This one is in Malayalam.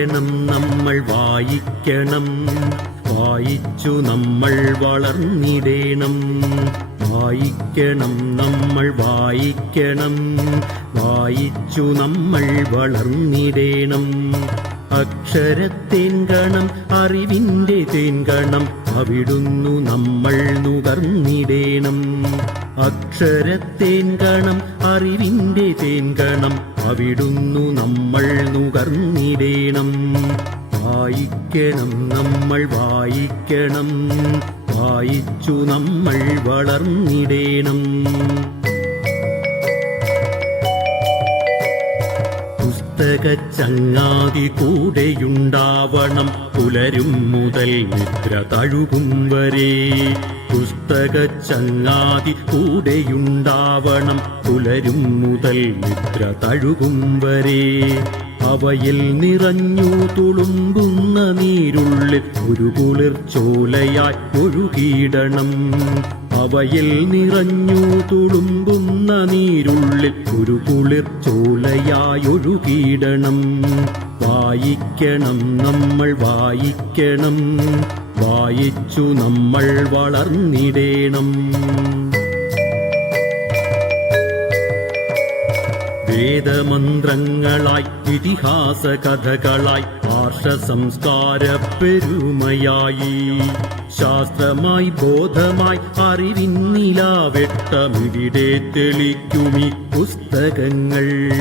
വായിക്കണം നമ്മൾ വായിക്കണം, വായിച്ചു നമ്മൾ വളർന്നിടേണം. വായിക്കണം നമ്മൾ വായിക്കണം, വായിച്ചു നമ്മൾ വളർന്നിടേണം. അക്ഷരത്തേൻകണം അറിവിന്റെ തേൻകണം, അവിടുന്നു നമ്മൾ നുകർന്നിടേണം. അക്ഷരത്തേൻകണം അറിവിന്റെ തേൻകണം, അവിടുന്നു നമ്മൾ നുകർന്നിടേണം. വായിക്കണം നമ്മൾ വായിക്കണം, വായിച്ചു നമ്മൾ വളർന്നിടേണം. പുസ്തകച്ചങ്ങാതി കൂടെയുണ്ടാവണം, പുലരും മുതൽ നിദ്ര തഴുകും വരെ. പുസ്തകച്ചങ്ങാതി കൂടെയുണ്ടാവണം, പുലരും മുതൽ നിദ്ര തഴുകും വരെ. അവയിൽ നിറഞ്ഞു തുളുമ്പുന്ന നീരുള്ളിൽ ഒരു കുളിർച്ചോലയായി ഒഴുകിയിടണം. അവയിൽ നിറഞ്ഞു തുളുമ്പുന്ന നീരുള്ളിൽ ഒരു കുളിർച്ചോലയായി ഒഴുകിയിടണം. വായിക്കണം നമ്മൾ വായിക്കണം, വായിച്ചു നമ്മൾ വളർന്നിടേണം. വേദമന്ത്രങ്ങളായി ഇതിഹാസ കഥകളായി ആർഷ സംസ്കാര പെരുമയായി, ശാസ്ത്രമായി ബോധമായി അറിവിന്നിലാവെട്ടമിവിടെ തെളിക്കുമി പുസ്തകങ്ങൾ.